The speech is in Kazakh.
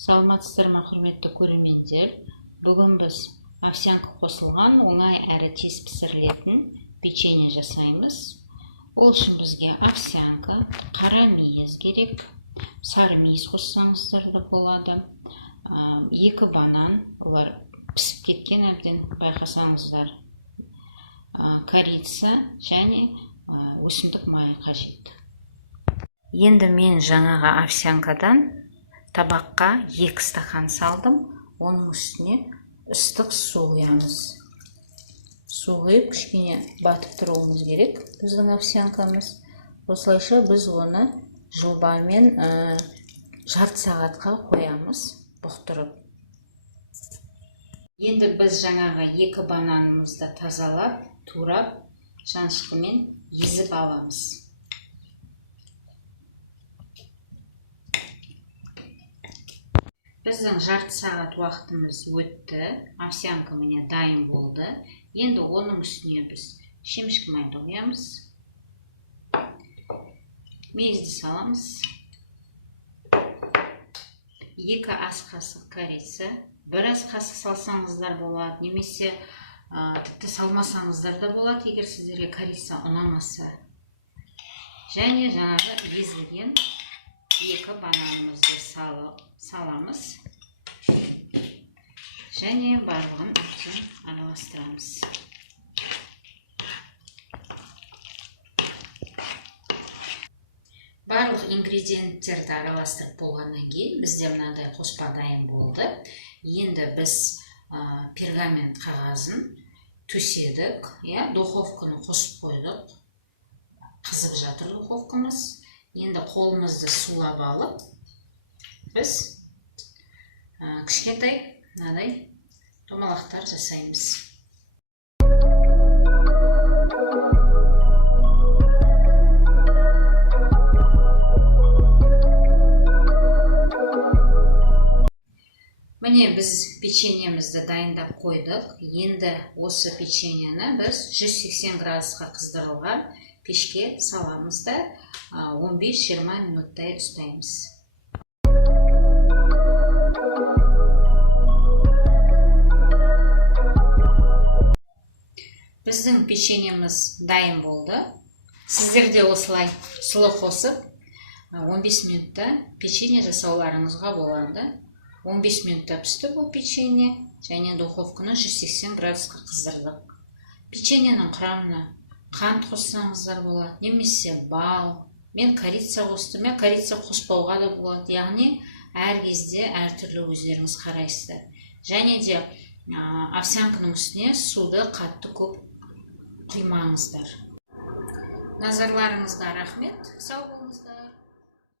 Саламатсыздар ма, құрметті көрермендер. Бүгін біз овсянка қосылған оңай әрі тез пісірілетін печенье жасаймыз. Ол үшін бізге овсянка, қара мейіз керек, сары мейіз қоссаңыздар да болады. 2 банан, олар пісіп кеткен әбден байқасаңыздар. Корица және өсімдік майы қажет. Енді мен жаңаға овсянкадан табаққа 2 стақан салдым. Оның үстіне ыстық су құямыз. Су құйып, кішкене батып тұруымыз керек біздің овсянкамыз. Осылайша біз оны жылбамен жарты сағатқа қоямыз, бұқтырып. Енді біз жаңағы 2 бананымызды тазалап, турап, жаншқымен езіп аламыз. Біздің жарты сағат уақытымыз өтті, овсянка міне дайын болды. Енді оның үстіне біз шемішкі майды құямыз. Мейізді саламыз. 2 ас қасық корица. 1 ас қасық салсаңыздар болады, немесе тіпті салмасаңыздар да болады, егер сіздерге корица ұнамаса. Және жаңағы езілген 2 бананымызды саламыз. Және барлығын араластырамыз. Барлық ингредиенттерді араластырып болғаннан кейін бізде мынадай қоспа дайын болды. Енді біз пергамент қағазын төседік, духовканы қосып қойдық. Қызып жатыр духовкамыз. Енді қолымызды сулап алып, біз кішкентай мынадай домалақтар жасаймыз. Міне біз печеньемізді дайындап қойдық. Енді осы печеньені біз 180 градусқа қыздырылған пешке саламыз да 15-20 минуттай ұстаймыз. Біздің печеньеміз дайын болды. Сіздерде осылай сұлы қосып 15 минутта печенье жасауларыңызға болады. 15 минутта пісті бұл печенье, және духовканы 180 градусқа қыздырдық. Печеньенің құрамына қант қоссаңыздар болады, немесе бал. Мен корица қостым, корица қоспауға да болады. Яғни әр кезде әртүрлі өздеріңіз қарайсыздар. Және де овсянканың үстіне суды қатты көп құймаңыздар. Назарларыңызға рахмет. Сау болыңыздар.